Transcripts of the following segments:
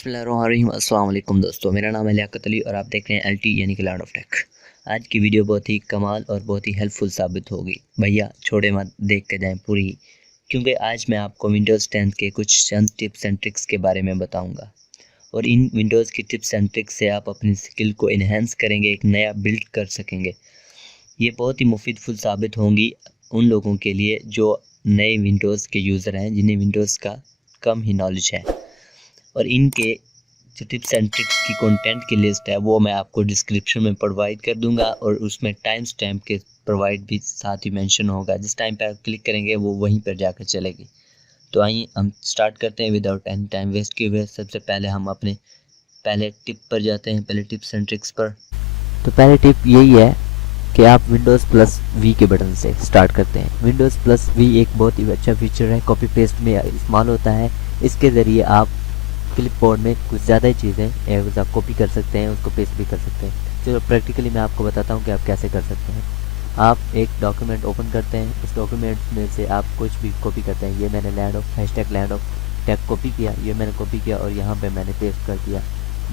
बिस्मिल्लाहिर्रहमानिर्रहीम। अस्सलाम वालेकुम दोस्तों, मेरा नाम है लियाकत अली और आप देख रहे हैं LT यानी कि लैंड ऑफ टेक। आज की वीडियो बहुत ही कमाल और बहुत ही हेल्पफुल साबित होगी। भैया छोड़े मत, देख के जाएं पूरी, क्योंकि आज मैं आपको विंडोज़ 10 के कुछ चंद टिप्स एंड ट्रिक्स के बारे में बताऊंगा और इन विंडोज़ की टिप्स एंड ट्रिक्स से आप अपनी स्किल को इन्हेंस करेंगे, एक नया बिल्ड कर सकेंगे। ये बहुत ही मुफीदफुल साबित होंगी उन लोगों के लिए जो नए विंडोज़ के यूज़र हैं, जिन्हें विंडोज़ का कम ही नॉलेज है। और इनके जो टिप्स एंड ट्रिक्स की कंटेंट की लिस्ट है वो मैं आपको डिस्क्रिप्शन में प्रोवाइड कर दूंगा और उसमें टाइम स्टैम्प के प्रोवाइड भी साथ ही मेंशन होगा। जिस टाइम पर आप क्लिक करेंगे वो वहीं पर जाकर चलेगी। तो आइए हम स्टार्ट करते हैं विदाउट एनी टाइम वेस्ट किए हुए। सबसे पहले हम अपने पहले टिप पर जाते हैं, पहले टिप्स एंड ट्रिक्स पर। तो पहले टिप यही है कि आप Windows प्लस V के बटन से स्टार्ट करते हैं। Windows प्लस V एक बहुत ही अच्छा फीचर है, कॉपी पेस्ट में इस्तेमाल होता है। इसके ज़रिए आप क्लिपबोर्ड में कुछ ज़्यादा ही चीज़ें आप कॉपी कर सकते हैं, उसको पेस्ट भी कर सकते हैं। चलो प्रैक्टिकली मैं आपको बताता हूँ कि आप कैसे कर सकते हैं। आप एक डॉक्यूमेंट ओपन करते हैं, उस डॉक्यूमेंट में से आप कुछ भी कॉपी करते हैं। ये मैंने लैंड ऑफ टेक कॉपी किया, ये मैंने कॉपी किया और यहाँ पे मैंने पेस्ट कर दिया।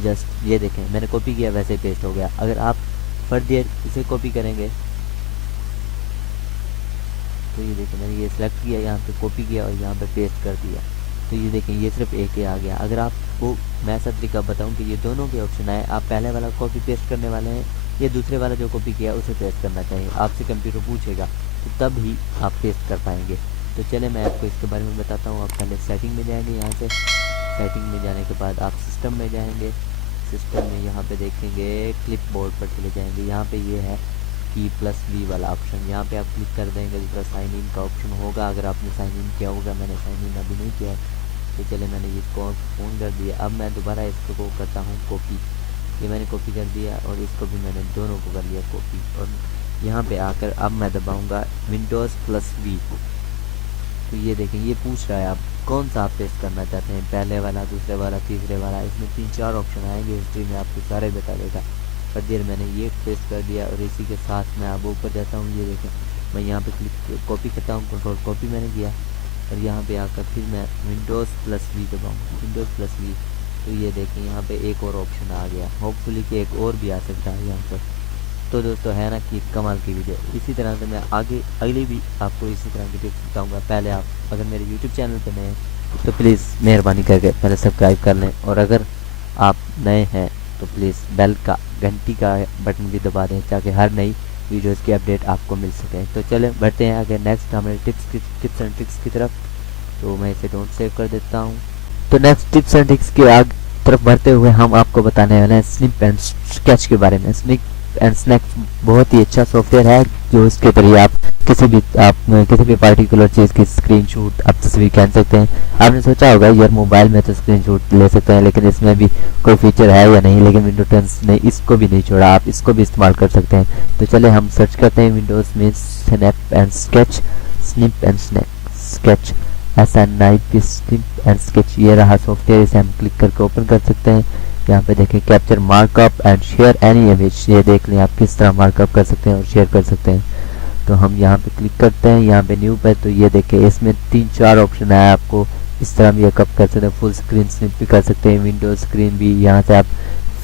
जस्ट ये देखें, मैंने कॉपी किया वैसे ही पेस्ट हो गया। अगर आप फर्दर इसे कॉपी करेंगे तो ये देखें, मैंने ये सिलेक्ट किया, यहाँ पे कॉपी किया और यहाँ पे पेस्ट कर दिया। तो ये देखें, ये सिर्फ एक ही आ गया। अगर आपको मैं ऐसा तरीका बताऊं कि ये दोनों के ऑप्शन आए, आप पहले वाला कॉपी पेस्ट करने वाले हैं, ये दूसरे वाला जो कॉपी किया उसे पेस्ट करना चाहिए। आपसे कंप्यूटर पूछेगा तो तब ही आप पेस्ट कर पाएंगे। तो चले मैं आपको इसके बारे में बताता हूँ। आप पहले सेटिंग में जाएंगे, यहाँ से सेटिंग में जाने के बाद आप सिस्टम में जाएंगे। सिस्टम में यहाँ पे देखेंगे क्लिपबोर्ड पर चले जाएंगे। यहाँ पे ये है की प्लस V वाला ऑप्शन, यहाँ पे आप क्लिक कर देंगे तो साइन इन का ऑप्शन होगा। अगर आपने साइन इन किया होगा, मैंने साइन इन अभी नहीं किया है तो चले मैंने ये फ़ोन कर दिया। अब मैं दोबारा इसको करता हूँ कॉपी। ये मैंने कॉपी कर दिया और इसको भी मैंने दोनों को कर लिया कॉपी। और यहाँ पे आकर अब मैं दबाऊँगा विंडोज़ प्लस V। तो ये देखें, ये पूछ रहा है आप कौन सा आप पेस्ट करना चाहते हैं, पहले वाला, दूसरे वाला, तीसरे वाला। इसमें 3-4 ऑप्शन आएंगे, हिस्ट्री में आपको सारे बता देगा। पर देर मैंने ये पेस्ट कर दिया और इसी के साथ मैं अब ऊपर जाता हूँ। ये देखें, मैं यहाँ पे क्लिक कॉपी करता हूँ, कंट्रोल कॉपी मैंने किया और यहाँ पे आकर फिर मैं विंडोज़ प्लस V दबाऊँ, विंडोज़ प्लस V। तो ये देखें, यहाँ पे एक और ऑप्शन आ गया। होपफुली कि एक और भी आ सकता है यहाँ पर। तो दोस्तों है ना कि कमाल की वीडियो। इसी तरह से मैं आगे अगली भी आपको इसी तरह की टिप्स बताऊँगा। पहले आप अगर मेरे यूट्यूब चैनल पर नए हैं तो प्लीज़ मेहरबानी करके पहले सब्सक्राइब कर लें, और अगर आप नए हैं तो प्लीज़ बेल का घंटी का बटन भी दबा दें ताकि हर नई वीडियोस की अपडेट आपको मिल सके। तो चलें बढ़ते हैं आगे नेक्स्ट हमारे टिप्स एंड ट्रिक्स की तरफ। तो मैं इसे डोंट सेव कर देता हूँ। तो नेक्स्ट टिप्स एंड ट्रिक्स की आगे तरफ बढ़ते हुए हम आपको बताने वाले हैं स्निप एंड स्केच के बारे में। स्निप एंड स्नैक्स बहुत ही अच्छा सॉफ्टवेयर है जो इसके जरिए आप किसी भी पार्टिकुलर चीज़ की स्क्रीनशॉट आप तस्वीर खींच सकते हैं। आपने सोचा होगा यार मोबाइल में तो स्क्रीनशॉट ले सकते हैं, लेकिन इसमें भी कोई फीचर है या नहीं, लेकिन विंडोज 10 ने इसको भी नहीं छोड़ा, आप इसको भी इस्तेमाल कर सकते हैं। तो चले हम सर्च करते हैं विंडोज़ में snap and sketch, snip and sketch, SNIP snip and sketch. ये रहा सॉफ्टवेयर, इसे हम क्लिक करके ओपन कर सकते हैं। यहाँ पे देखें capture markup and share any image, ये देख लें आप किस तरह मार्कअप कर सकते हैं और शेयर कर सकते हैं। तो हम यहाँ पे क्लिक करते हैं, यहाँ पे न्यू पे। तो ये देखें, इसमें 3-4 ऑप्शन है, आपको इस तरह भी कप कर सकते हैं, फुल स्क्रीन स्निप भी कर सकते हैं, विंडोज स्क्रीन भी। यहाँ से आप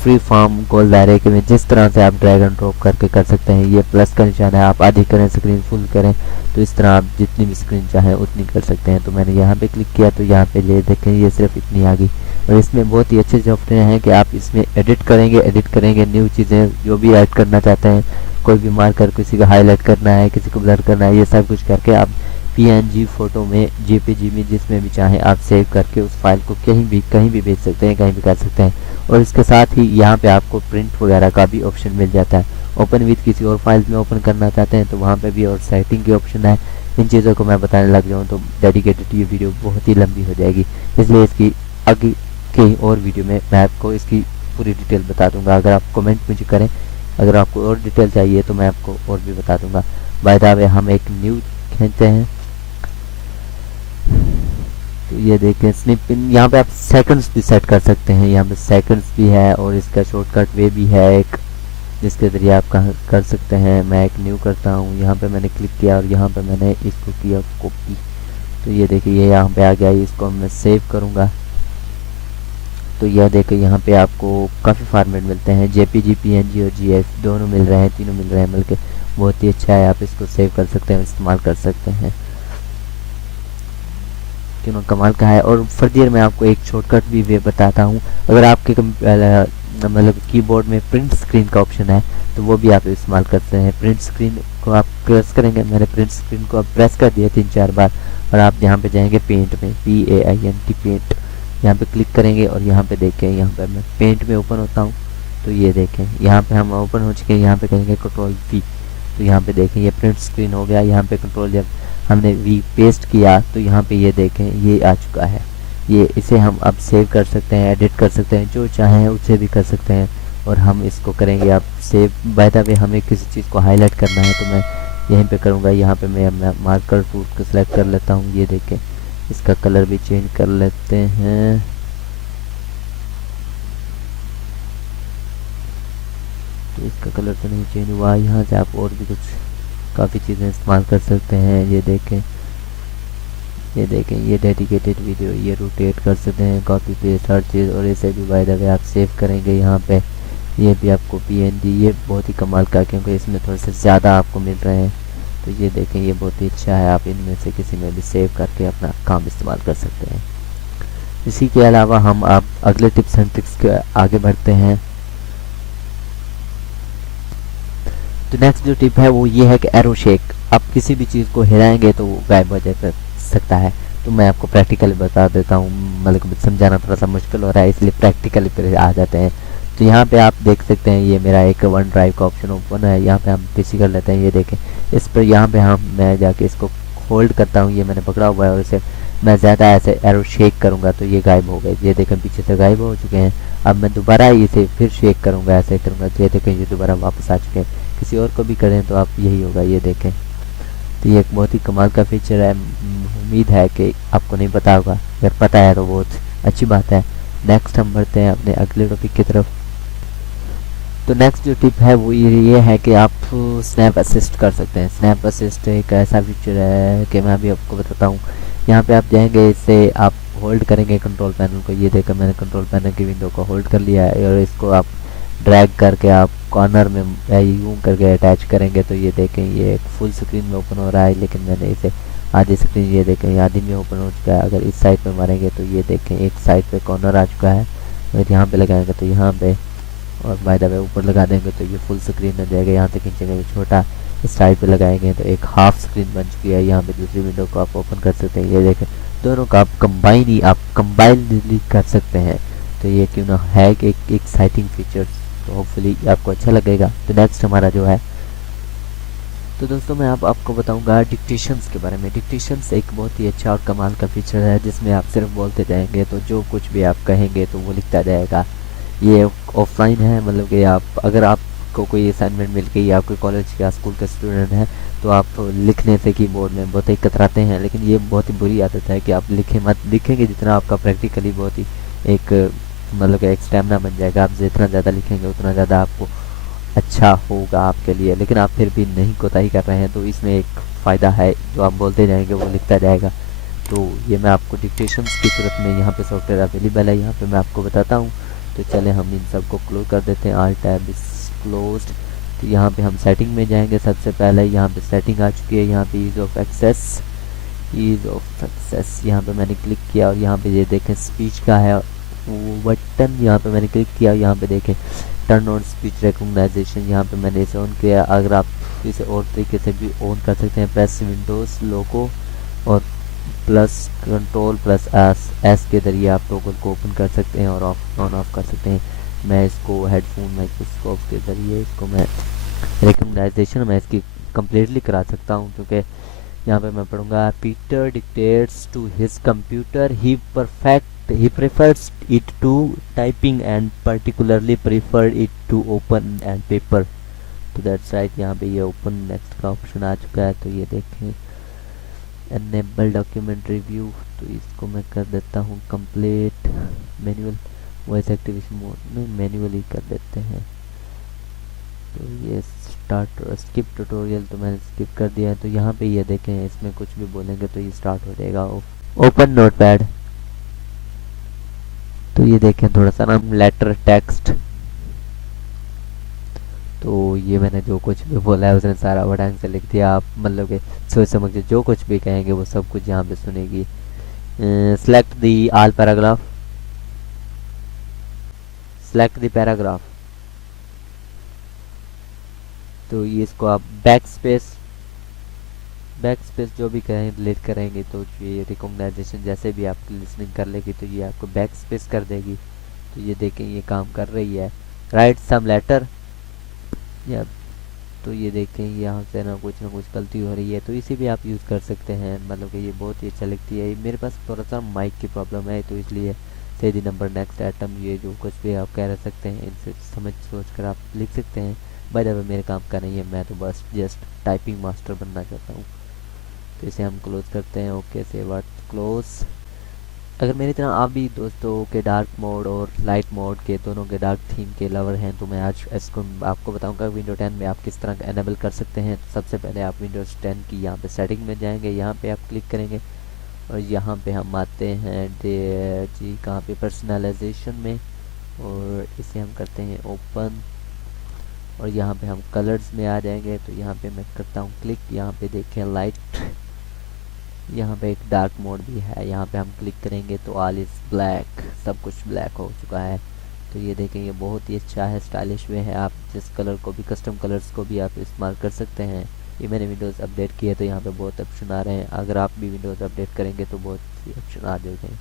फ्री फॉर्म गोल दायरे के में जिस तरह से आप ड्रैग एंड ड्रॉप करके कर सकते हैं। ये प्लस का निशान है, आप आधी करें स्क्रीन फुल करें तो इस तरह आप जितनी भी स्क्रीन चाहें उतनी कर सकते हैं। तो मैंने यहाँ पे क्लिक किया तो यहाँ पे ये देखें, ये सिर्फ इतनी आ गई। और इसमें बहुत ही अच्छे सॉफ्टवेयर हैं कि आप इसमें एडिट करेंगे न्यू चीज़ें जो भी ऐड करना चाहते हैं, कोई भी मार्कर, किसी को हाईलाइट करना है, किसी को ब्लर करना है, ये सब कुछ करके आप PNG फोटो में, JPG में, जिसमें भी चाहें आप सेव करके उस फाइल को कहीं भी भेज सकते हैं, कहीं भी कर सकते हैं। और इसके साथ ही यहाँ पे आपको प्रिंट वगैरह का भी ऑप्शन मिल जाता है। ओपन विद किसी और फाइल में ओपन करना चाहते हैं तो वहाँ पे भी और सेटिंग की ऑप्शन है। इन चीज़ों को मैं बताने लग जाऊँ तो डेडिकेटेड ये वीडियो बहुत ही लंबी हो जाएगी, इसलिए इसकी आगे की और वीडियो में मैं आपको इसकी पूरी डिटेल बता दूंगा। अगर आप कमेंट मुझे करें, अगर आपको और डिटेल चाहिए तो मैं आपको और भी बता दूंगा। बाय द वे हम एक न्यू खींचते हैं तो ये देखें स्निप इन, यहाँ पे आप सेकंड्स भी सेट कर सकते हैं। यहाँ पे सेकंड्स भी है और इसका शॉर्टकट वे भी है एक, जिसके ज़रिए आप कर सकते हैं। मैं एक न्यू करता हूँ, यहाँ पे मैंने क्लिक किया और यहाँ पे मैंने इसको किया कॉपी। तो ये देखिए, ये यहाँ पे आ गया, इसको मैं सेव करूँगा। तो यह देखो यहाँ पे आपको काफ़ी फॉर्मेट मिलते हैं, JPG, PNG और GIF दोनों मिल रहे हैं, तीनों मिल रहे हैं, बल्कि बहुत ही अच्छा है। आप इसको सेव कर सकते हैं, इस्तेमाल कर सकते हैं, क्यों ना कमाल का है। और फर्दर मैं आपको एक शॉर्टकट भी वे बताता हूँ। अगर आपके मतलब कीबोर्ड में प्रिंट स्क्रीन का ऑप्शन है तो वो भी आप इस्तेमाल करते हैं। प्रिंट स्क्रीन को आप प्रेस करेंगे, मैंने प्रिंट स्क्रीन को आप प्रेस कर दिया 3-4 बार, और आप यहाँ पे जाएंगे पेंट में, PAINT पेंट, यहाँ पे क्लिक करेंगे और यहाँ पे देखें, यहाँ पे मैं पेंट में ओपन होता हूँ तो ये देखें यहाँ पे हम ओपन हो चुके हैं। यहाँ पे करेंगे Ctrl+V तो यहाँ पे देखें ये प्रिंट स्क्रीन हो गया। यहाँ पे कंट्रोल जब हमने V पेस्ट किया तो यहाँ पे ये देखें ये आ चुका है। ये इसे हम अब सेव कर सकते हैं, एडिट कर सकते हैं, जो चाहें उसे भी कर सकते हैं। और हम इसको करेंगे अब सेव। बाय द वे हमें किसी चीज़ को हाईलाइट करना है तो मैं यहीं पे करूँगा। यहाँ पे मैं मार्कर टूल को सिलेक्ट कर लेता हूँ। ये देखें इसका कलर भी चेंज कर लेते हैं। तो इसका कलर तो नहीं चेंज हुआ। यहाँ से आप और भी कुछ काफ़ी चीज़ें इस्तेमाल कर सकते हैं। ये देखें ये डेडिकेटेड वीडियो, ये रोटेट कर सकते हैं, कॉपी पेस्ट हर चीज़। और इसे भी बाय द वे आप सेव करेंगे यहाँ पे, ये भी आपको PNG, ये बहुत ही कमाल का, क्योंकि इसमें थोड़े से ज़्यादा आपको मिल रहे हैं। तो ये देखें ये बहुत ही अच्छा है, आप इनमें से किसी में भी सेव करके अपना काम इस्तेमाल कर सकते हैं। इसी के अलावा हम आप अगले टिप्स एंड ट्रिक्स के आगे बढ़ते हैं। तो नेक्स्ट जो टिप है वो ये है कि एरो शेक। आप किसी भी चीज़ को हिलाएंगे तो वो गायब हो सकता है। तो मैं आपको प्रैक्टिकली बता देता हूँ, मतलब समझाना थोड़ा सा मुश्किल हो रहा है, इसलिए प्रैक्टिकली पर आ जाते हैं। तो यहाँ पे आप देख सकते हैं ये मेरा एक वन ड्राइव का ऑप्शन ओपन है। यहाँ पे हम पीसी कर लेते हैं। ये देखें इस पर यहाँ पे मैं जाके इसको होल्ड करता हूँ, ये मैंने पकड़ा हुआ है, और इसे मैं ज़्यादा ऐसे एरो शेक करूँगा तो ये गायब हो गए। ये देखें पीछे से गायब हो चुके हैं। अब मैं दोबारा इसे फिर शेक करूँगा, ऐसे करूँगा, ये देखें ये दोबारा वापस आ चुके हैं। किसी और को भी करें तो आप यही होगा। ये देखें तो ये एक बहुत ही कमाल का फीचर है। उम्मीद है कि आपको नहीं पता होगा, अगर पता है तो बहुत अच्छी बात है। नेक्स्ट हम बढ़ते हैं अपने अगले टॉपिक की तरफ। तो नेक्स्ट जो टिप है वो ये है कि आप स्नैप असिस्ट कर सकते हैं। स्नैप असिस्ट एक ऐसा फीचर है कि मैं अभी आपको बताता हूँ। यहाँ पे आप जाएंगे, इससे आप होल्ड करेंगे कंट्रोल पैनल को। ये देखकर मैंने कंट्रोल पैनल की विंडो को होल्ड कर लिया है, और इसको आप ड्रैग करके आप कॉर्नर में यूं करके अटैच करेंगे तो ये देखें ये एक फुल स्क्रीन में ओपन हो रहा है, लेकिन मैंने इसे आधी स्क्रीन, ये देखें आधी में ओपन हो चुका है। अगर इस साइड पे मारेंगे तो ये देखें एक साइड पे कॉर्नर आ चुका है, अगर यहाँ पे लगाएंगे तो यहाँ पे, और बाय द वे ऊपर लगा देंगे तो ये फुल स्क्रीन हो जाएगा। यहाँ तक खींचेंगे तो छोटा, इस साइड पे लगाएंगे तो एक हाफ स्क्रीन बन चुकी है। यहाँ पे दूसरी विंडो को आप ओपन कर सकते हैं। ये देखें दोनों का आप कंबाइनली कर सकते हैं। तो ये क्यों ना है कि एक एक्साइटिंग फीचर, तो होपफुली आपको अच्छा लगेगा। तो नेक्स्ट हमारा जो है, तो दोस्तों मैं आपको बताऊंगा डिक्टेशंस के बारे में। डिक्टेशंस एक बहुत ही अच्छा और कमाल का फीचर है, जिसमें आप सिर्फ बोलते जाएंगे तो जो कुछ भी आप कहेंगे तो वो लिखता जाएगा। ये ऑफलाइन है, मतलब कि आप अगर आपको कोई असाइनमेंट मिल गई, आप कोई कॉलेज या स्कूल के स्टूडेंट हैं, तो आप लिखने से कीबोर्ड में बहुत ही कतराते हैं। लेकिन ये बहुत ही बुरी आदत है कि आप लिखेंगे जितना आपका प्रैक्टिकली बहुत ही एक मतलब कि एक स्टेमिना बन जाएगा। आप जितना ज़्यादा लिखेंगे उतना ज़्यादा आपको अच्छा होगा आपके लिए। लेकिन आप फिर भी नहीं कोताही कर रहे हैं, तो इसमें एक फ़ायदा है, जो आप बोलते जाएंगे वो लिखता जाएगा। तो ये मैं आपको डिक्टेशंस की सूरत में यहाँ पे सॉफ्टवेयर अवेलेबल है, यहाँ पे मैं आपको बताता हूँ। तो चले हम इन सब को क्लोज कर देते हैं। All tab is closed. तो यहाँ पे हम सेटिंग में जाएंगे। सबसे पहले यहाँ पे सेटिंग आ चुकी है, यहाँ पे ईज़ ऑफ एक्सेस यहाँ पे मैंने क्लिक किया, और यहाँ पे ये देखें स्पीच का है वो बटन, यहाँ पे मैंने क्लिक किया। यहाँ पे देखें टर्न ऑन स्पीच रिकॉग्नाइजेशन, यहाँ पे मैंने इसे ऑन किया। अगर आप इसे और तरीके से भी ऑन कर सकते हैं, प्रेस विंडोज़ लोगो और प्लस कंट्रोल प्लस एस के जरिए आप टॉगल को ओपन कर सकते हैं और ऑन ऑफ कर सकते हैं। मैं इसको हेडफोन माइक्रोस्कोप के ज़रिए इसको मैं रिकॉग्नाइजेशन मैं इसकी कम्प्लीटली करा सकता हूँ, क्योंकि यहाँ पे मैं पढ़ूंगा Peter dictates to his computer he prefers it to typing and particularly preferred it to open and paper। तो दैट्स राइट, यहाँ पे ये ओपन नेक्स्ट का ऑप्शन आ चुका है। तो ये देखें एनेबल डॉक्यूमेंट रिव्यू, तो इसको मैं कर देता हूँ complete. Manual voice activation mode में मैनुअली कर देते हैं। तो ये स्किप ट्यूटोरियल तो मैंने स्किप कर दिया है। तो यहाँ पे ये देखें इसमें कुछ भी बोलेंगे तो ये स्टार्ट हो जाएगा। ओपन नोटपैड, तो तो ये देखें थोड़ा सा ना लेटर टेक्स्ट, तो ये मैंने जो कुछ भी बोला है उसने सारा वो ढंग से लिख दिया। आप मतलब कि सोच समझ के जो कुछ भी कहेंगे वो सब कुछ यहाँ पे सुनेगी। Select the all paragraph, select the paragraph, तो ये इसको आप बैक स्पेस, बैक स्पेस जो भी कहें डिलीट करेंगे तो ये रिकॉग्नाइजेशन जैसे भी आपकी लिसनिंग कर लेगी तो ये आपको बैक स्पेस कर देगी। तो ये देखें ये काम कर रही है। राइट सम लेटर, या तो ये देखें यहाँ से ना कुछ गलती हो रही है, तो इसी भी आप यूज़ कर सकते हैं। मतलब कि ये बहुत ही अच्छा लगती है। मेरे पास थोड़ा सा माइक की प्रॉब्लम है तो इसलिए से दी नंबर नेक्स्ट आइटम, ये जो कुछ भी आप कह सकते हैं इनसे समझ सोच कर आप लिख सकते हैं। बाय द वे मेरे काम का नहीं है, मैं तो बस जस्ट टाइपिंग मास्टर बनना चाहता हूँ। तो इसे हम क्लोज करते हैं। ओके से वर्ड क्लोज। अगर मेरी तरह आप भी दोस्तों के डार्क मोड और लाइट मोड के दोनों के डार्क थीम के लवर हैं तो मैं आज इसको आपको बताऊंगा विंडो 10 में आप किस तरह एनेबल कर सकते हैं। तो सबसे पहले आप विंडोज़ 10 की यहाँ पे सेटिंग में जाएंगे, यहाँ पे आप क्लिक करेंगे और यहाँ पे हम आते हैं जी कहाँ पे पर्सनलाइजेशन में, और इसे हम करते हैं ओपन और यहाँ पे हम कलर्स में आ जाएंगे। तो यहाँ पे मैं करता हूँ क्लिक, यहाँ पे देखें लाइट, यहाँ पे एक डार्क मोड भी है, यहाँ पे हम क्लिक करेंगे तो ऑल इज ब्लैक, सब कुछ ब्लैक हो चुका है। तो ये देखें ये बहुत ही अच्छा है, स्टाइलिश वे है। आप जिस कलर को भी, कस्टम कलर्स को भी आप इस्तेमाल कर सकते हैं। ये मैंने विंडोज़ अपडेट किया तो यहाँ पे बहुत ऑप्शन आ रहे हैं। अगर आप भी विंडोज़ अपडेट करेंगे तो बहुत ही ऑप्शन आ जाएंगे।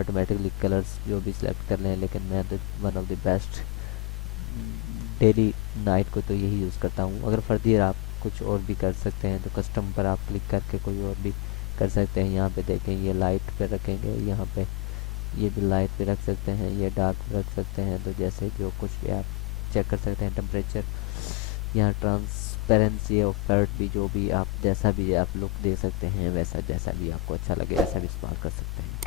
ऑटोमेटिकली कलर्स जो भी सिलेक्ट कर लें, लेकिन मैं तो one of the best daily night को तो यही यूज़ करता हूँ। अगर फर्दर आप कुछ और भी कर सकते हैं तो कस्टम पर आप क्लिक करके कोई और भी कर सकते हैं। यहाँ पे देखें ये लाइट पे रखेंगे, यहाँ पे ये भी लाइट पे रख सकते हैं, ये डार्क पे रख सकते हैं। तो जैसे जो कुछ भी आप चेक कर सकते हैं, टेम्परेचर, यहाँ ट्रांसपेरेंसी और फर्ट भी, जो भी आप जैसा भी आप लुक दे सकते हैं वैसा, जैसा भी आपको अच्छा लगे ऐसा भी इस्तेमाल कर सकते हैं।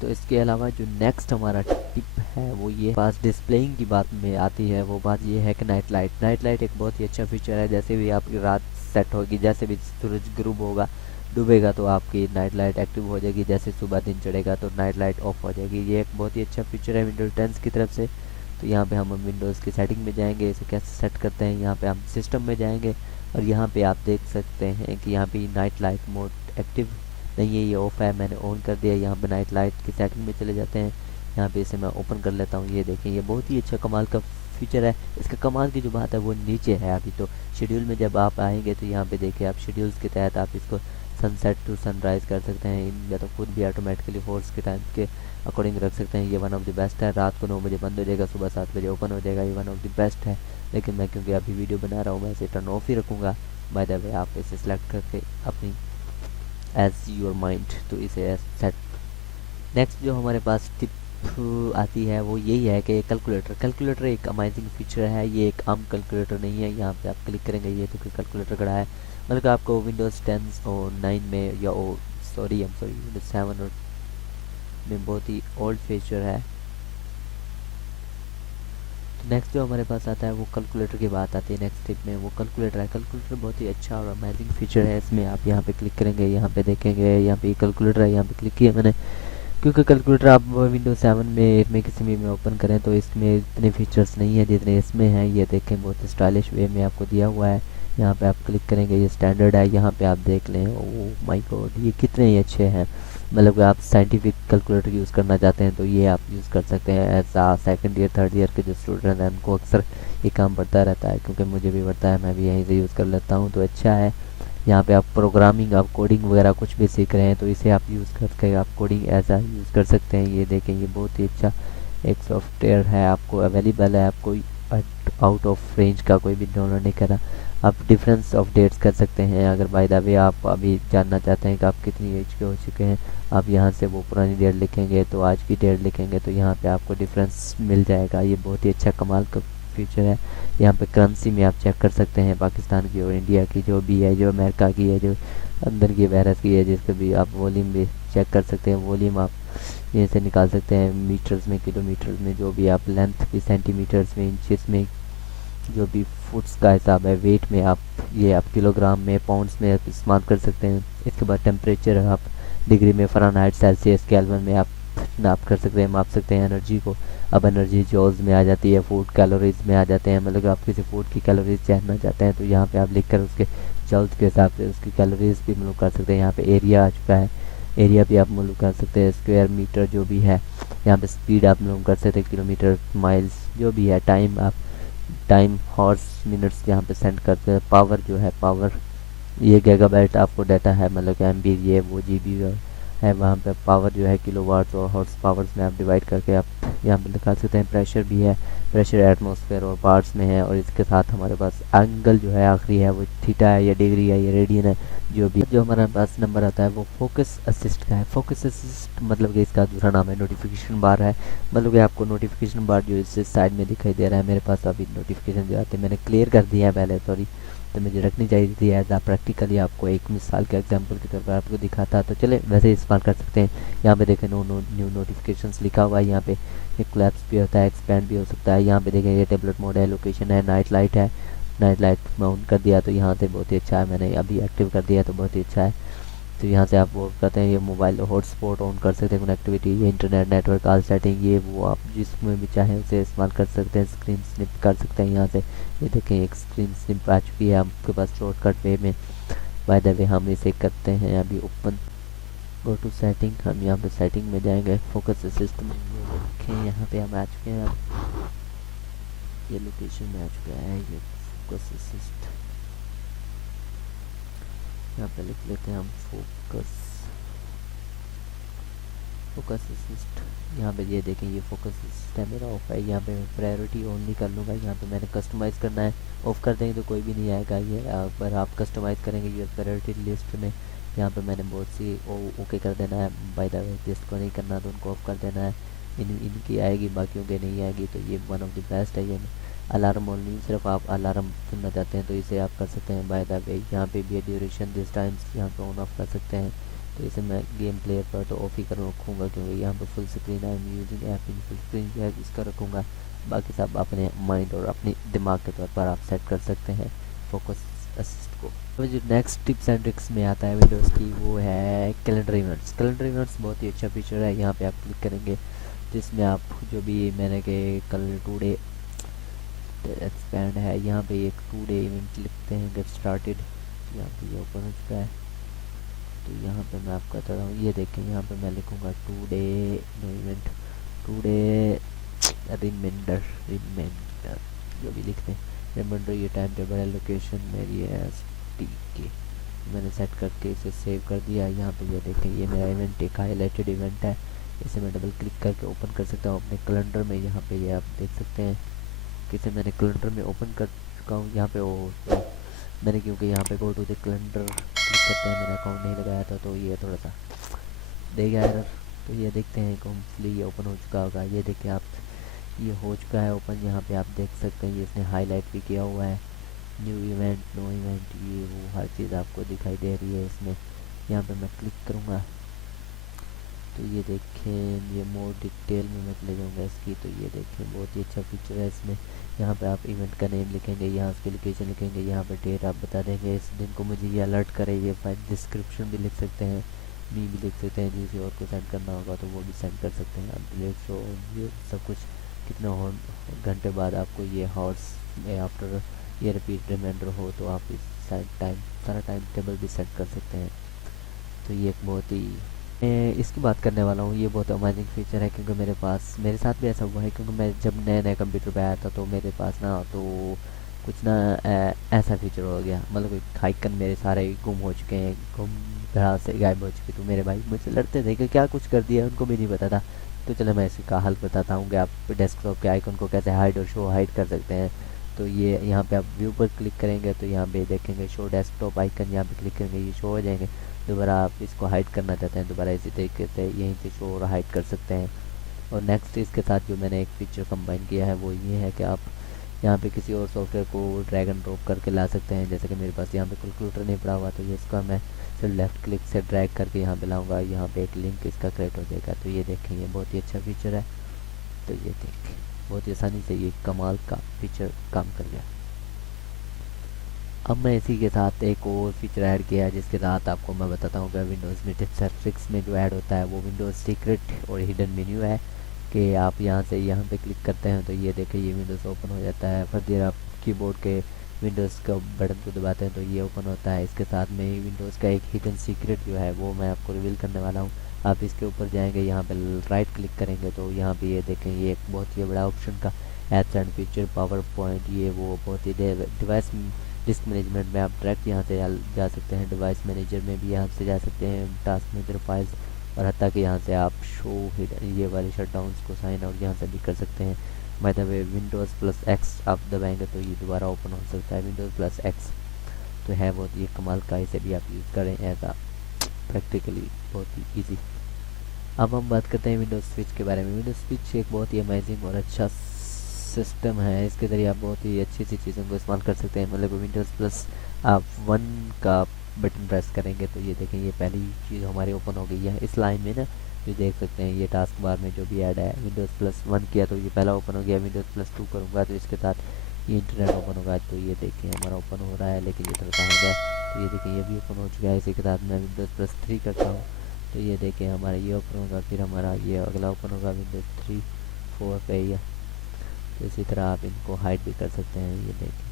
तो इसके अलावा जो नेक्स्ट हमारा टिप है वो ये पास डिस्प्लेइंग की बात में आती है। वो बात ये है कि नाइट लाइट एक बहुत ही अच्छा फीचर है। जैसे भी आपकी रात सेट होगी, जैसे भी सूरज ग्रुब होगा, डूबेगा तो आपकी नाइट लाइट एक्टिव हो जाएगी, जैसे सुबह दिन चढ़ेगा तो नाइट लाइट ऑफ हो जाएगी। ये एक बहुत ही अच्छा फीचर है विंडोज़ 10 की तरफ से। तो यहाँ पे हम विंडोज़ की सेटिंग में जाएंगे, इसे कैसे सेट करते हैं, यहाँ पे हम सिस्टम में जाएंगे और यहाँ पे आप देख सकते हैं कि यहाँ पे नाइट लाइट मोड एक्टिव नहीं है, ये ऑफ है, मैंने ऑन कर दिया। यहाँ पे नाइट लाइट की सेटिंग में चले जाते हैं, यहाँ पे इसे मैं ओपन कर लेता हूँ। ये देखें ये बहुत ही अच्छा कमाल का फीचर है। इसका कमाल की जो बात है वो नीचे है। अभी तो शेड्यूल में जब आप आएंगे तो यहाँ पे देखिए आप शेड्यूल्स के तहत आप इसको सनसेट टू सनराइज़ कर सकते हैं, या तो खुद भी ऑटोमेटिकली हॉर्स के टाइम के अकॉर्डिंग रख सकते हैं। ये वन ऑफ द बेस्ट है। रात को 9 बजे बंद हो जाएगा, सुबह 7 बजे ओपन हो जाएगा। ये वन ऑफ द बेस्ट है। लेकिन मैं क्योंकि अभी वीडियो बना रहा हूँ मैं इसे टर्न ऑफ ही रखूँगा। बाय द वे आप इसे सेलेक्ट करके अपनी एज योर माइंड, तो इसे सेट। नेक्स्ट जो हमारे पास टिप आती है वो यही है कि कैलकुलेटर एक अमेजिंग फीचर है। ये एक आम कैलकुलेटर नहीं है। यहाँ पे आप क्लिक करेंगे ये तो कैलकुलेटर खड़ा है, मतलब आपको विंडोज़ 10 और 9 में या विंडोज़ 7 और में बहुत ही ओल्ड फीचर है। नेक्स्ट जो हमारे पास आता है वो कैलकुलेटर की बात आती है। नेक्स्ट टिप में वो कैलकुलेटर है। कैलकुलेटर बहुत ही अच्छा और अमेजिंग फीचर है। इसमें आप यहाँ पे क्लिक करेंगे, यहाँ पे देखेंगे यहाँ पे कैलकुलेटर है, यहाँ पे क्लिक किया मैंने। क्योंकि कैलकुलेटर आप विंडोज 7 में 8 में किसी में ओपन करें तो इसमें इतने फीचर्स नहीं है जितने इसमें हैं। ये देखें बहुत स्टाइलिश वे में आपको दिया हुआ है। यहाँ पे आप क्लिक करेंगे, ये स्टैंडर्ड है। यहाँ पे आप देख लें, ओह माय गॉड ये कितने ही अच्छे हैं। मतलब कि आप साइंटिफिक कैलकुलेटर यूज़ करना चाहते हैं तो ये आप यूज़ कर सकते हैं। ऐसा सेकंड ईयर थर्ड ईयर के जो स्टूडेंट हैं उनको अक्सर ये काम पड़ता रहता है, क्योंकि मुझे भी पड़ता है, मैं भी यहीं से यूज़ कर लेता हूँ, तो अच्छा है। यहाँ पे आप प्रोग्रामिंग, आप कोडिंग वगैरह कुछ भी सीख रहे हैं तो इसे आप यूज़ करके आप कोडिंग ऐसा यूज़ कर सकते हैं। ये देखें ये बहुत ही अच्छा एक सॉफ्टवेयर है, आपको अवेलेबल है। आपको आउट ऑफ रेंज का कोई भी डाउनलोड नहीं करा। आप डिफरेंस ऑफ डेट्स कर सकते हैं। अगर बाय द वे आप अभी जानना चाहते हैं कि आप कितनी एज के हो चुके हैं, आप यहाँ से वो पुरानी डेट लिखेंगे तो आज की डेट लिखेंगे तो यहाँ पे आपको डिफरेंस मिल जाएगा। ये बहुत ही अच्छा कमाल का फीचर है। यहाँ पे करेंसी में आप चेक कर सकते हैं पाकिस्तान की और इंडिया की, जो भी है, जो अमेरिका की है, जो अंदर की वायरस की है, जिसका भी आप वॉल्यूम भी चेक कर सकते हैं। वॉल्यूम आप यहीं से निकाल सकते हैं मीटर्स में, किलोमीटर्स में, जो भी आप लेंथ भी सेंटीमीटर्स में, इंचेस में, जो भी फुट्स का हिसाब है, वेट में आप ये आप किलोग्राम में, पाउंड्स में आप इस्तेमाल कर सकते हैं। इसके बाद टेम्परेचर आप डिग्री में, फ़ारेनहाइट, सेल्सियस, केल्विन में आप नाप कर सकते हैं, माप सकते हैं एनर्जी को। अब एनर्जी जॉल्स में आ जाती है, फूड कैलोरीज में आ जाते हैं, मतलब आप किसी फूड की कैलोरीज जानना चाहते हैं तो यहाँ पे आप लिख कर उसके जॉल्स के हिसाब से उसकी कैलोरीज भी मालूम कर सकते हैं। यहाँ पे एरिया आ चुका है, एरिया भी आप मालूम कर सकते हैं, स्क्वायर मीटर जो भी है। यहाँ पे स्पीड आप मालूम कर सकते हैं, किलोमीटर, माइल्स जो भी है। टाइम आप टाइम हॉर्स मिनट्स यहाँ पे सेंड करते हैं। पावर जो है, पावर ये गीगाबाइट आपको डाटा है, मतलब कि एमबी ये वो जीबी है। वहाँ पे पावर जो है किलोवाट्स और हॉर्स पावर्स में आप डिवाइड करके आप यहाँ पे निकाल सकते हैं। प्रेशर भी है, प्रेशर एटमॉस्फेयर और पार्ट्स में है। और इसके साथ हमारे पास एंगल जो है आखिरी है वो थीटा है या डिग्री है या रेडियन है, जो भी। जो हमारे पास नंबर आता है वो फोकस असिस्ट का है। फोकस असिस्ट मतलब कि इसका दूसरा नाम है नोटिफिकेशन बार है, मतलब कि आपको नोटिफिकेशन बार जो इससे साइड में दिखाई दे रहा है। मेरे पास अभी नोटिफिकेशन जो आते हैं मैंने क्लियर कर दिया है पहले, सॉरी, तो मुझे रखनी चाहिए थी एज आ प्रैक्टिकली आपको एक मिसाल के एग्जांपल के तौर पर आपको दिखाता। तो चले वैसे इस्तेमाल कर सकते हैं। यहाँ पे देखें न्यू नोटिफिकेशंस लिखा हुआ है। यहाँ पे ये कोलैप्स भी होता है, एक्सपैंड भी हो सकता है। यहाँ पे देखें ये टेबलेट मोड है, लोकेशन है, नाइट लाइट है। नाइट लाइट मैं ऑन कर दिया तो यहाँ से बहुत ही अच्छा है, मैंने अभी एक्टिव कर दिया तो बहुत ही अच्छा है। तो यहाँ से आप वो करते हैं, ये मोबाइल हॉटस्पॉट ऑन कर सकते हैं, कनेक्टिविटी, ये इंटरनेट नेटवर्क कॉल सेटिंग, ये वो आप जिसमें भी चाहें उसे इस्तेमाल कर सकते हैं। स्क्रीन स्निप कर सकते हैं यहाँ से। ये देखें एक स्क्रीन स्निप आ चुकी है आपके पास शॉर्टकट वे में। बाय द वे हम इसे करते हैं अभी ओपन, गो टू सेटिंग। हम यहाँ पे सेटिंग में जाएंगे, फोकस सिस्टम में देखें यहाँ पे हम आ चुके हैं। ये लोकेशन में आ चुका है, ये फोकस असिस्ट यहाँ पे लिख लेते हैं हम फोकस असिस्ट। यहाँ पे ये देखें ये फोकस असिस्ट है मेरा ऑफ है। यहाँ पे मैं प्रायोरिटी ओनली कर लूँगा। यहाँ पे मैंने कस्टमाइज़ करना है, ऑफ कर देंगे तो कोई भी नहीं आएगा। ये पर आप कस्टमाइज़ करेंगे ये प्रायोरिटी लिस्ट में, यहाँ पे मैंने बहुत सी ओके कर देना है। बाय द वे जिसको नहीं करना तो उनको ऑफ कर देना है। इनकी आएगी, बाकियों के नहीं आएगी। तो ये वन ऑफ द बेस्ट है। ये अलार्म ओनली, सिर्फ आप अलार्म सुनना चाहते हैं तो इसे आप कर सकते हैं। बाय द वे यहाँ पे भी ड्यूरेशन दिस टाइम्स यहाँ पे ऑन ऑफ कर सकते हैं। तो इसे मैं गेम प्लेयर पर तो ऑफ ही कर रखूँगा, क्योंकि यहाँ पर full screen I am using app in full screen जो है इसका रखूँगा। बाकी सब अपने माइंड और अपने दिमाग के तौर पर आप सेट कर सकते हैं फोकस असिस्ट को। तो जो नेक्स्ट टिप्स एंड ट्रिक्स में आता है विंडोज़ की वो है कैलेंडर इवेंट्स। कैलेंडर इवेंट्स बहुत ही अच्छा फीचर है। यहाँ पे आप क्लिक करेंगे जिसमें आप जो भी मैंने के कल टुडे एक्सपैंड है, यहाँ पे एक टुडे इवेंट लिखते हैं, गेट स्टार्टेड। यहाँ पे ये ओपन हो चुका है। तो यहाँ पे मैं आपको बता रहा हूँ, ये देखें यहाँ पे मैं लिखूँगा today no event, today reminder जो भी लिखते हैं रिमाइंडर। ये टाइम टेबल है, लोकेशन मेरी है TK, मैंने सेट करके इसे सेव कर दिया। यहाँ पे ये देखें ये मेरा इवेंट एक हाईलाइटेड इवेंट है। इसे मैं डबल क्लिक करके ओपन कर सकता हूँ अपने कैलेंडर में। यहाँ पे ये आप देख सकते हैं कि इसे मैंने कैलेंडर में ओपन कर चुका हूँ। यहाँ पे वो मैंने क्योंकि यहाँ पे go to the calendar click करते हैं, मैंने अकाउंट नहीं लगाया था तो ये थोड़ा सा देगा एरर। तो ये देखते हैं कम्प्लीट ये ओपन हो चुका होगा। ये देखिए आप, ये हो चुका है ओपन। यहाँ पे आप देख सकते हैं ये इसने हाईलाइट भी किया हुआ है, न्यू इवेंट, नो इवेंट, ये वो हर चीज़ आपको दिखाई दे रही है इसमें। यहाँ पे मैं क्लिक करूँगा तो ये देखें ये मोर डिटेल में मैं चले जाऊँगा इसकी। तो ये देखें बहुत ही अच्छा फीचर है इसमें। यहाँ पे आप इवेंट का नेम लिखेंगे, यहाँ उसकी लोकेशन लिखेंगे, यहाँ पे डेट आप बता देंगे इस दिन को मुझे ये अलर्ट करे। ये फाइल डिस्क्रिप्शन भी लिख सकते हैं, मी भी लिख सकते हैं, किसी और को सेंड करना होगा तो वो भी सेंड कर सकते हैं आप डिलीट। तो ये सब कुछ कितने घंटे बाद आपको ये हॉर्स में आफ्टर ये रिपीट रिमाइंडर हो तो आप इस सारा टाइम टेबल भी सेट कर सकते हैं। तो ये एक बहुत ही इसकी बात करने वाला हूँ। ये बहुत अमेजिंग फीचर है क्योंकि मेरे साथ भी ऐसा हुआ है, क्योंकि मैं जब नए नए कंप्यूटर पे आया था तो मेरे पास ना तो कुछ ना ऐसा फीचर हो गया, मतलब एक आइकन मेरे सारे गुम हो चुके हैं, गुम तरह से गायब हो चुके। तो मेरे भाई मुझसे लड़ते थे कि क्या कुछ कर दिया, उनको भी नहीं पता था। तो चलो मैं इसका हल बताता हूँ कि आप डेस्कटॉप के आइकन को कैसे हाइड और शो हाइड कर सकते हैं। तो ये यहाँ पे आप व्यू पर क्लिक करेंगे तो यहाँ पे देखेंगे शो डेस्कटॉप आइकन, यहाँ पे क्लिक करेंगे ये शो हो जाएंगे। दोबारा आप इसको हाइड करना चाहते हैं दोबारा इसी तरीके से यहीं से शो और हाइड कर सकते हैं। और नेक्स्ट इसके साथ जो मैंने एक फीचर कंबाइन किया है वो ये है कि आप यहाँ पे किसी और सॉफ्टवेयर को ड्रैग एंड ड्रॉप करके ला सकते हैं। जैसे कि मेरे पास यहाँ पे कैलकुलेटर नहीं पड़ा हुआ तो ये इसका मैं सिर्फ लेफ़्ट क्लिक से ड्रैग करके यहाँ पे लाऊंगा, यहाँ पे एक लिंक इसका क्रिएट हो जाएगा। तो ये देखें ये बहुत ही अच्छा फीचर है। तो ये देखें बहुत ही आसानी से ये कमाल का फीचर काम कर गया। अब मैं इसी के साथ एक और फीचर ऐड किया है जिसके साथ आपको मैं बताता हूँ कि विंडोज़ में टिप्स एंड ट्रिक्स में जो ऐड होता है वो विंडोज़ सीक्रेट और हिडन मेन्यू है कि आप यहाँ से यहाँ पे क्लिक करते हैं तो ये देखिए ये विंडोज़ ओपन हो जाता है। फिर देर आप कीबोर्ड के विंडोज़ का बटन को दबाते हैं तो ये ओपन होता है। इसके साथ में विंडोज़ का एक हिडन सीक्रेट जो है वो मैं आपको रिवील करने वाला हूँ। आप इसके ऊपर जाएंगे, यहाँ पे राइट क्लिक करेंगे तो यहाँ पे ये देखें ये एक बहुत ही बड़ा ऑप्शन का apps and feature power point, ये वो बहुत ही डिवाइस डिस्क मैनेजमेंट में आप डायरेक्ट यहाँ से जा सकते हैं। डिवाइस मैनेजर में भी यहाँ से जा सकते हैं, टास्क मैनेजर फाइल्स, और हत्ता कि यहाँ से आप शो हिडन ये वाले शटडाउन्स को साइन आउट यहाँ से भी कर सकते हैं। By the way Windows plus x आप दबाएंगे तो ये दोबारा ओपन हो सकता है, विंडोज़ प्लस एक्स तो है बहुत ये कमाल का, इसे भी आप यूज़ करें एज आ प्रैक्टिकली बहुत ही ईजी। अब हम बात करते हैं विंडोज़ स्विच के बारे में। विंडोज़ स्विच एक बहुत ही अमेजिंग और अच्छा सिस्टम है, इसके ज़रिए आप बहुत ही अच्छी सी चीज़ों को इस्तेमाल कर सकते हैं। मतलब विंडोज़ प्लस आप 1 का बटन प्रेस करेंगे तो ये देखें ये पहली चीज़ हमारी ओपन हो गई है इस लाइन में ना, ये देख सकते हैं ये टास्क बार में जो भी ऐड है। विंडोज़ प्लस 1 किया तो ये पहला ओपन हो गया, विंडोज़ प्लस 2 करूँगा तो इसके साथ ये इंटरनेट ओपन होगा तो ये देखें हमारा ओपन हो रहा है, लेकिन ये थोड़ा टाइम है तो ये देखें ये भी ओपन हो चुका है। इसी के साथ मैं विंडोज़ प्लस 3 करता हूँ तो ये देखें हमारा ये ओपन होगा, फिर हमारा ये अगला ओपन होगा विंडोज़ 3 4 पे ही है। तो इसी तरह आप इनको हाइड भी कर सकते हैं, ये देखें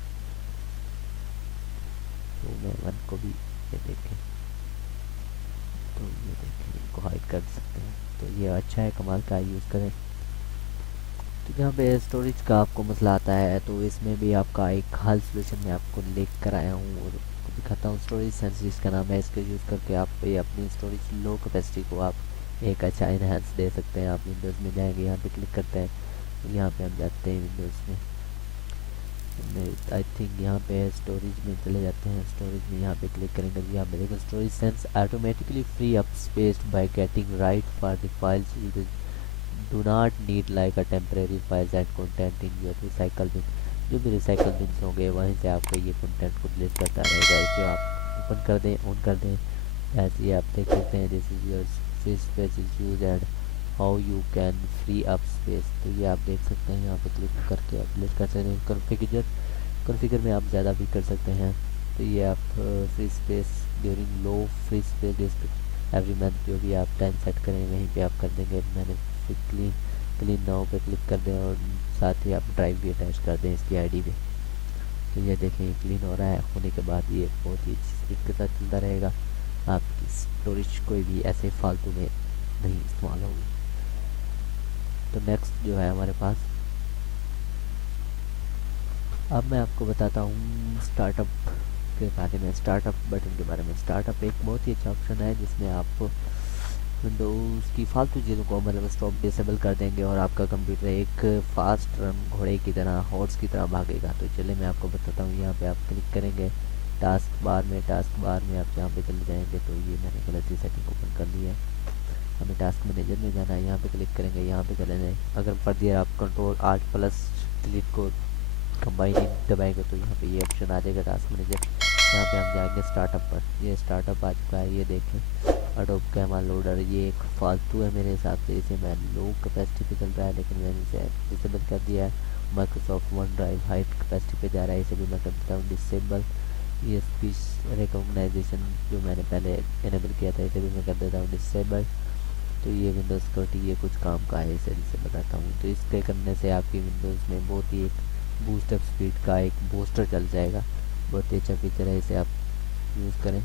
तो मैं 1 को भी ये देखें तो ये देखें इनको हाइड कर सकते हैं तो ये अच्छा है, कमाल का यूज़ करें। तो यहाँ पे स्टोरेज का आपको मसला आता है तो इसमें भी आपका एक हाल सोल्यूशन मैं आपको लेकर कर आया हूँ और दिखाता हूँ। स्टोरेज सेंस जिसका नाम है, इसका यूज़ करके आप ये अपनी स्टोरेज लो कैपेसिटी को आप एक अच्छा इन्हांस दे सकते हैं। आप विंडोज़ में जाएंगे, यहाँ पे क्लिक करते हैं, यहाँ पे हम जाते हैं विंडोज़ में, आई थिंक यहाँ पे स्टोरेज में चले जाते हैं। स्टोरेज में यहाँ पे क्लिक करेंगे तो यहाँ पे देखो storage sense automatically free up space by getting right for the files you do not need like a temporary files and content in your recycle bin. जो भी रिसाइकल बिन्स होंगे वहीं से आपको ये कंटेंट को डिलीट करता रहेगा। इसे आप ओपन कर दें, ऑन कर दें, ऐसे ही आप देख सकते हैं this is your free space is use and how you can free up space. तो ये आप देख सकते हैं, यहाँ पे क्लिक करके आप डिलीट कर सकते हैं। कॉन्फ़िगर में आप ज़्यादा भी कर सकते हैं। तो ये आप free space during low free space disk every month जो भी आप टाइम सेट करें वहीं पे आप कर देंगे। मैंने क्लीन नाउ पे क्लिक कर दें और साथ ही आप ड्राइव भी अटैच कर दें इसकी आईडी पे। तो ये देखें ये क्लीन हो रहा है, होने के बाद ये बहुत ही स्पीड के साथ चलता रहेगा, आपकी स्टोरेज कोई भी ऐसे फालतू में नहीं इस्तेमाल होगी। तो नेक्स्ट जो है हमारे पास, अब मैं आपको बताता हूँ स्टार्टअप के बारे में, स्टार्टअप बटन के बारे में। स्टार्टअप एक बहुत ही अच्छा ऑप्शन है जिसमें आप विंडोज़ की फालतू चीज़ों को मतलब स्टॉप डिसेबल कर देंगे और आपका कंप्यूटर एक फास्ट रन घोड़े की तरह हॉर्स की तरह भागेगा। तो चलिए मैं आपको बताता हूँ। यहाँ पे आप क्लिक करेंगे टास्क बार में आप यहाँ पे चले जाएंगे तो ये मैंने गलत ही सेटिंग ओपन कर ली है। हमें टास्क मैनेजर में जाना है, यहाँ पे क्लिक करेंगे, यहाँ पे चले जाएँ। अगर पर दिया आप Ctrl+Alt+Delete को कंबाइन दबाएंगे तो यहाँ पे ये ऑप्शन आ जाएगा टास्क मैनेजर। यहाँ पे हम जाएंगे स्टार्टअप पर, ये स्टार्टअप आ चुका है। ये देखें अडोब कैमरा लोडर, ये एक फालतू है मेरे हिसाब से, इसे मैं लो कैपेसिटी पे चल रहा है लेकिन मैंने इसे डिसेबल कर दिया है। Microsoft one drive high capacity पे जा रहा है, इसे भी मैं कर देता हूँ डिसेबल। ये स्पीच रिकॉग्नाइजेशन जो मैंने पहले इनेबल किया था इसे भी मैं कर देता हूँ डिसेबल। तो ये विंडोज़ कटी ये कुछ काम का है, इसे बताता हूँ। तो इसके करने से आपकी विंडोज़ में बहुत ही एक बूस्टअप स्पीड का एक बूस्टर चल जाएगा, बहुत ही अच्छा फीचर है, इसे आप यूज़ करें।